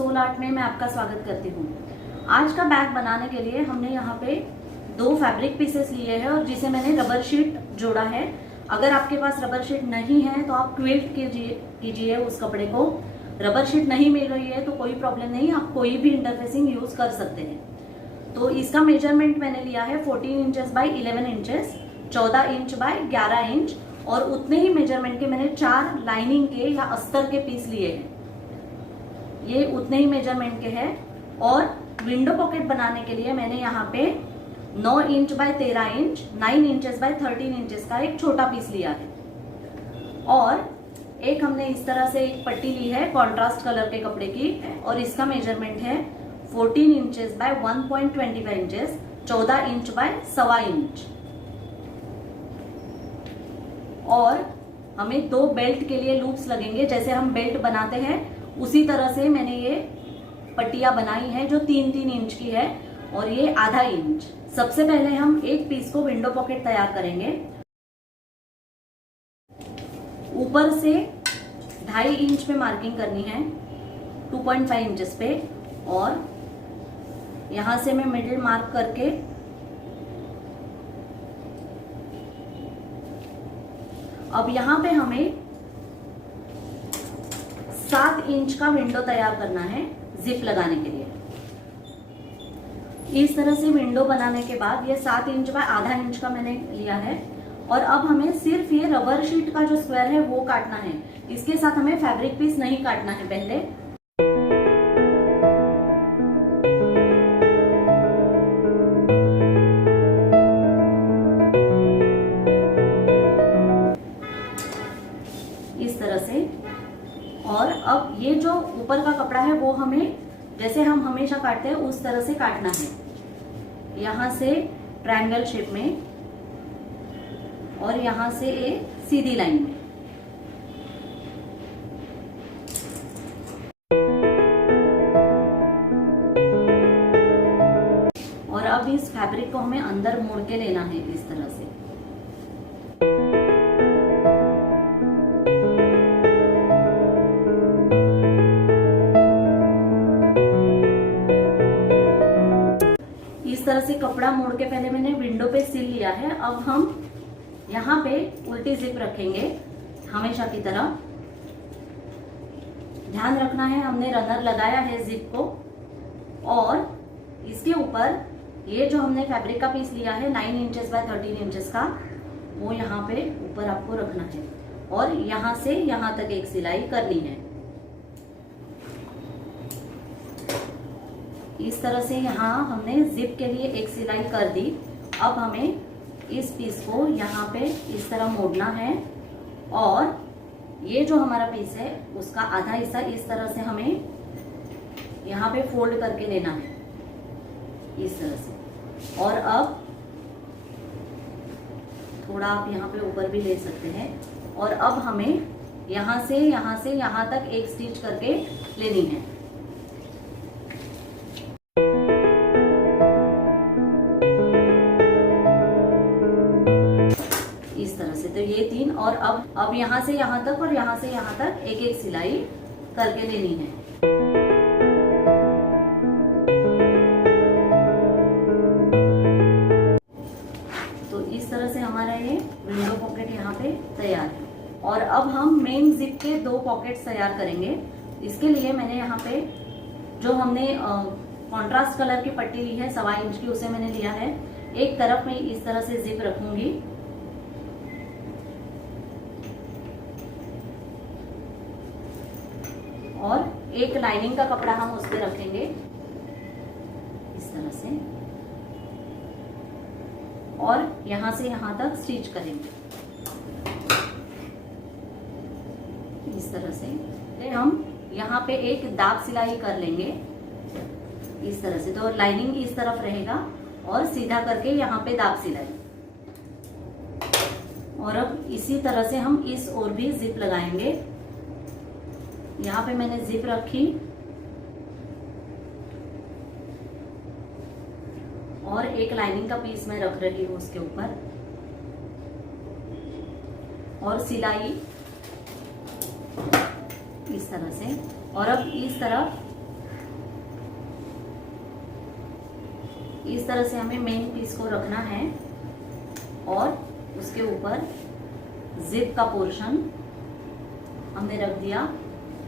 Soul art में मैं आपका स्वागत करती हूँ। आज का बैग बनाने के लिए हमने यहाँ पे 2 फैब्रिक पीसेस लिए हैं और जिसे मैंने रबर शीट जोड़ा है। अगर आपके पास रबर शीट नहीं है तो आप क्विल्ट कीजिए उस कपड़े को। रबर शीट नहीं मिल रही है तो कोई प्रॉब्लम नहीं, आप कोई भी इंटरफेसिंग यूज कर सकते हैं। तो इसका मेजरमेंट मैंने लिया है 14 inches by 11 inches, 14 inch by 11 inch, और उतने ही मेजरमेंट के मैंने 4 लाइनिंग के या अस्तर के पीस लिए हैं। ये उतने ही मेजरमेंट के हैं। और विंडो पॉकेट बनाने के लिए मैंने यहाँ पे 9 inch by 13 inch, 9 inches bye 13 inches का एक छोटा पीस लिया है। और एक हमने इस तरह से एक पट्टी ली है कॉन्ट्रास्ट कलर के कपड़े की, और इसका मेजरमेंट है 14 inches bye 1.25 inches, 14 inch by 1.25 inch. और हमें 2 बेल्ट के लिए लूप्स लगेंगे, जैसे हम बेल्ट बनाते हैं उसी तरह से मैंने ये पट्टियां बनाई हैं जो 3-3 इंच की है, और ये आधा इंच। सबसे पहले हम एक पीस को विंडो पॉकेट तैयार करेंगे। ऊपर से 2.5 इंच पे मार्किंग करनी है, 2.5 इंचेस पे, और यहां से मैं मिडिल मार्क करके अब यहाँ पे हमें 7 इंच का विंडो तैयार करना है जिप लगाने के लिए। इस तरह से विंडो बनाने के बाद ये 7 इंच बाय आधा इंच का मैंने लिया है। और अब हमें सिर्फ ये रबर शीट का जो स्क्वायर है वो काटना है, इसके साथ हमें फैब्रिक पीस नहीं काटना है पहले। इस तरह से। और अब ये जो ऊपर का कपड़ा है वो हमें जैसे हम हमेशा काटते हैं उस तरह से काटना है, यहां से ट्रायंगल शेप में और यहां से एक सीधी लाइन में। और अब इस फैब्रिक को हमें अंदर मोड़ के लेना है इस तरह से। इस तरह से कपड़ा मोड़ के पहले मैंने विंडो पे सिल लिया है। अब हम यहाँ पे उल्टी जिप रखेंगे हमेशा की तरह। ध्यान रखना है हमने रनर लगाया है जिप को, और इसके ऊपर ये जो हमने फैब्रिक का पीस लिया है 9 इंचेस बाय 13 इंचेस का, वो यहाँ पे ऊपर आपको रखना है, और यहाँ से यहाँ तक एक सिलाई करनी है। इस तरह से यहाँ हमने जिप के लिए एक सिलाई कर दी। अब हमें इस पीस को यहाँ पे इस तरह मोड़ना है, और ये जो हमारा पीस है उसका आधा हिस्सा इस तरह से हमें यहाँ पे फोल्ड करके लेना है इस तरह से। और अब थोड़ा आप यहाँ पे ऊपर भी ले सकते हैं। और अब हमें यहाँ से यहाँ तक एक स्टिच करके लेनी है इस तरह से। तो ये 3, और अब यहाँ से यहाँ तक और यहाँ से यहाँ तक एक एक सिलाई करके लेनी है। तो इस तरह से हमारा ये विंडो पॉकेट यहाँ पे तैयार है। और अब हम मेन जिप के 2 पॉकेट्स तैयार करेंगे। इसके लिए मैंने यहाँ पे जो हमने कॉन्ट्रास्ट कलर की पट्टी ली है 1.25 इंच की, उसे मैंने लिया है। एक तरफ में इस तरह से जिप रखूंगी, और एक लाइनिंग का कपड़ा हम उस पर रखेंगे इस तरह से, और यहां से यहां तक स्टिच करेंगे इस तरह से। हम यहाँ पे एक दाग सिलाई कर लेंगे इस तरह से, तो लाइनिंग इस तरफ रहेगा और सीधा करके यहाँ पे दाग सिलाई। और अब इसी तरह से हम इस ओर भी जिप लगाएंगे। यहाँ पे मैंने जिप रखी, और एक लाइनिंग का पीस मैं रख रही हूँ उसके ऊपर, और सिलाई इस तरह से। और अब इस तरफ इस तरह से हमें मेन पीस को रखना है और उसके ऊपर जिप का पोर्शन हमने रख दिया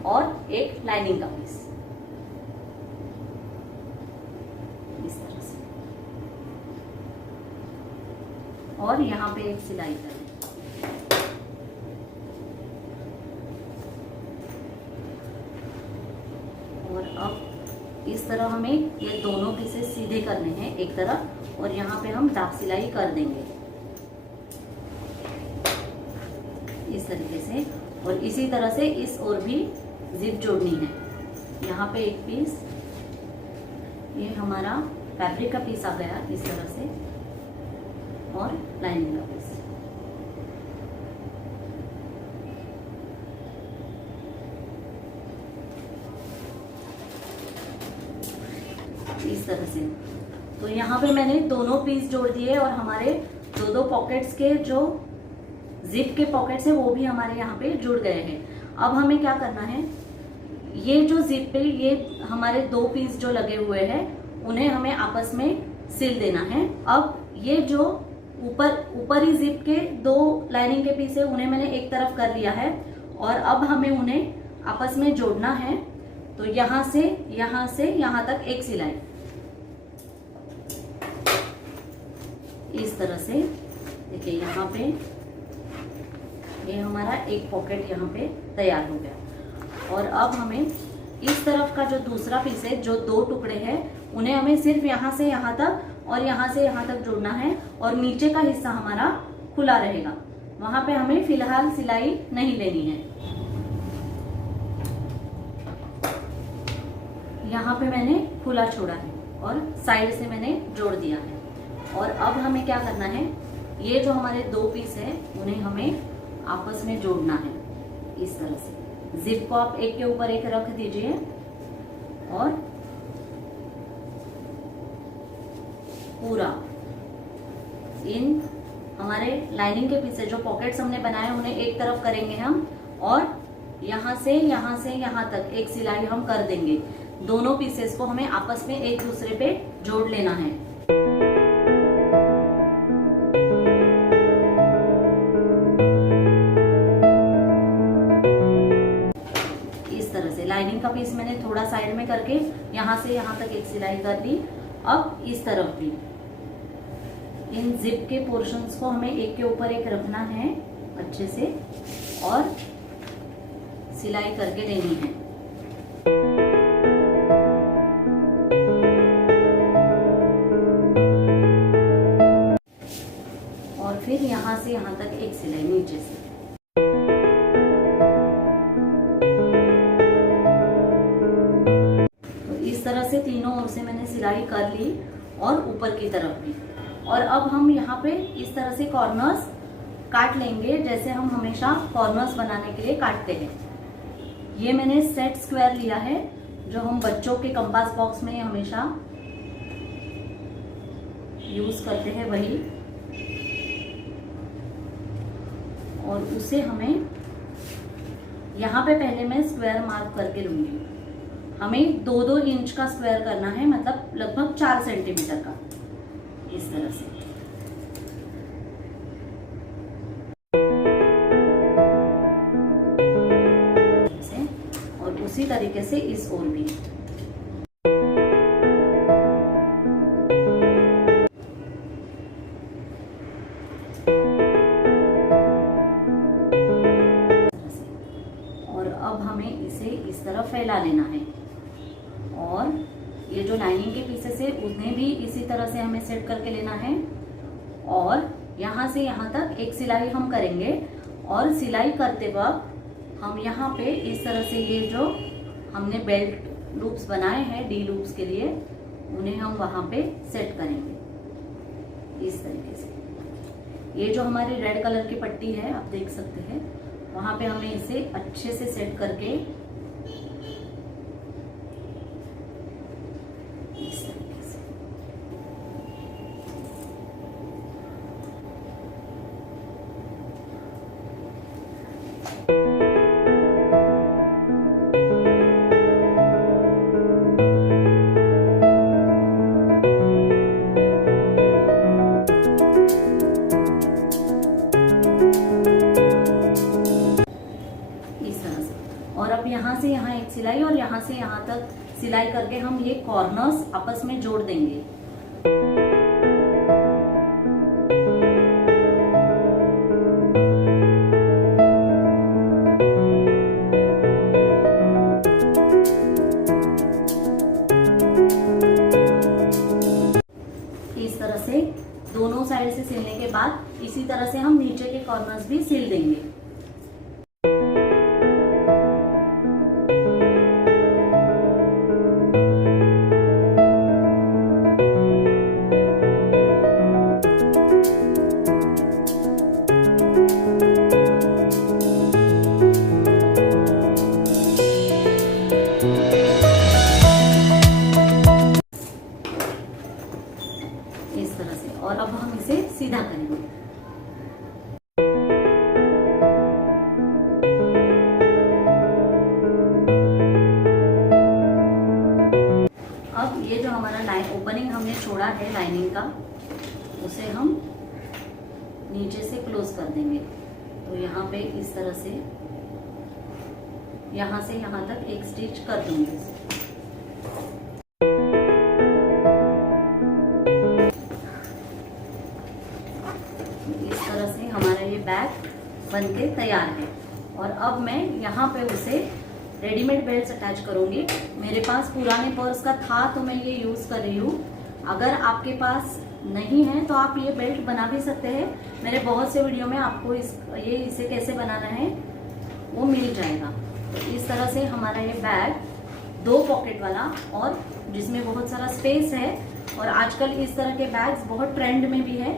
और एक लाइनिंग का पीस इस तरह से, और यहाँ पे एक सिलाई करें। और अब इस तरह हमें ये दोनों पीसेस सीधे करने हैं एक तरफ, और यहाँ पे हम दाग सिलाई कर देंगे इस तरीके से। और इसी तरह से इस ओर भी जिप जोड़नी है। यहाँ पे एक पीस, ये हमारा फैब्रिक का पीस आ गया इस तरह से, और लाइनिंग का पीस। इस तरह से तो यहाँ पे मैंने दोनों पीस जोड़ दिए और हमारे दो दो पॉकेट्स के जो जिप के पॉकेट्स है वो भी हमारे यहाँ पे जुड़ गए हैं। अब हमें क्या करना है, ये जो जिप पे ये हमारे दो पीस जो लगे हुए हैं उन्हें हमें आपस में सिल देना है। अब ये जो ऊपरी जिप के दो लाइनिंग के पीस है उन्हें मैंने एक तरफ कर लिया है, और अब हमें उन्हें आपस में जोड़ना है। तो यहाँ से यहाँ तक एक सिलाई इस तरह से। देखिए यहाँ पे ये हमारा एक पॉकेट यहाँ पे तैयार हो गया। और अब हमें इस तरफ का जो दूसरा पीस है, जो दो टुकड़े हैं, उन्हें हमें सिर्फ यहाँ से यहाँ तक और यहाँ से यहाँ तक जोड़ना है, और नीचे का हिस्सा हमारा खुला रहेगा। वहां पे हमें फिलहाल सिलाई नहीं लेनी है। यहाँ पे मैंने खुला छोड़ा है और साइड से मैंने जोड़ दिया है। और अब हमें क्या करना है, ये जो हमारे दो पीस है उन्हें हमें आपस में जोड़ना है इस तरह से। जिप को आप एक के ऊपर एक रख दीजिए और पूरा इन हमारे लाइनिंग के पीछे जो पॉकेट्स हमने बनाए उन्हें एक तरफ करेंगे हम, और यहाँ से यहाँ तक एक सिलाई हम कर देंगे। दोनों पीसेस को हमें आपस में एक दूसरे पे जोड़ लेना है। इस तरह से लाइनिंग का पीस मैंने थोड़ा साइड में करके यहाँ से यहाँ तक एक सिलाई कर दी। अब इस तरफ भी इन जिप के पोर्शंस को हमें एक के ऊपर एक रखना है अच्छे से, और सिलाई करके देनी है। और फिर यहाँ से यहाँ तक एक सिलाई नीचे से। तो इस तरह से तीनों ओर से मैंने सिलाई कर ली और ऊपर की तरफ भी। और अब हम यहाँ पे इस तरह से कॉर्नर्स काट लेंगे जैसे हम हमेशा कॉर्नर्स बनाने के लिए काटते हैं। ये मैंने सेट स्क्वायर लिया है जो हम बच्चों के कंपास बॉक्स में हमेशा यूज करते हैं वही, और उसे हमें यहाँ पे पहले मैं स्क्वायर मार्क करके लूंगी। हमें 2-2 इंच का स्क्वायर करना है, मतलब लगभग 4 सेंटीमीटर का इस तरह से। और उसी तरीके से इस ओर भी। और अब हमें इसे इस तरह फैला लेना है, और ये जो लाइनिंग के पीसेस है उन्हें भी इसी तरह से हमें सेट करके लेना है। और यहाँ से यहाँ तक एक सिलाई हम करेंगे, और सिलाई करते वक्त हम यहाँ पे इस तरह से ये जो हमने बेल्ट लूप्स बनाए हैं डी लूप्स के लिए, उन्हें हम वहाँ पे सेट करेंगे इस तरीके से। ये जो हमारी रेड कलर की पट्टी है आप देख सकते हैं, वहाँ पे हमें इसे अच्छे से सेट करके इस तरीके से। सिलाई और यहाँ से यहाँ तक सिलाई करके हम ये कॉर्नर्स आपस में जोड़ देंगे। इस तरह से दोनों साइड से सिलने के बाद इसी तरह से हम नीचे के कॉर्नर्स भी सिल देंगे। इस तरह से, और अब हम इसे सीधा करेंगे। अब ये जो हमारा ओपनिंग हमने छोड़ा है लाइनिंग का, उसे हम नीचे से क्लोज कर देंगे। तो यहाँ पे इस तरह से यहाँ से यहाँ तक एक स्टिच कर दूंगी। इस तरह से हमारा ये बैग बनके तैयार है। और अब मैं यहाँ पे उसे रेडीमेड बेल्ट अटैच करूँगी। मेरे पास पुराने पर्स का था तो मैं ये यूज़ कर रही हूँ। अगर आपके पास नहीं है तो आप ये बेल्ट बना भी सकते हैं। मेरे बहुत से वीडियो में आपको इसे कैसे बनाना है वो मिल जाएगा। तो इस तरह से हमारा ये बैग 2 पॉकेट वाला और जिसमें बहुत सारा स्पेस है, और आजकल इस तरह के बैग्स बहुत ट्रेंड में भी है,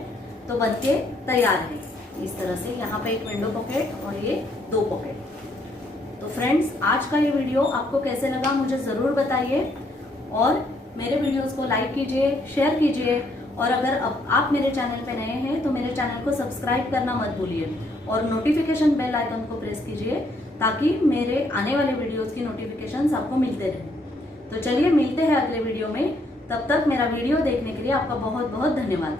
तो बनके तैयार है। इस तरह से यहाँ पे एक विंडो पॉकेट और ये 2 पॉकेट। तो फ्रेंड्स, आज का ये वीडियो आपको कैसे लगा मुझे ज़रूर बताइए, और मेरे वीडियोस को लाइक कीजिए, शेयर कीजिए, और अगर आप मेरे चैनल पे नए हैं तो मेरे चैनल को सब्सक्राइब करना मत भूलिए, और नोटिफिकेशन बेल आइकन को प्रेस कीजिए ताकि मेरे आने वाले वीडियोस की नोटिफिकेशंस आपको मिलते रहे। तो चलिए मिलते हैं अगले वीडियो में। तब तक मेरा वीडियो देखने के लिए आपका बहुत बहुत धन्यवाद।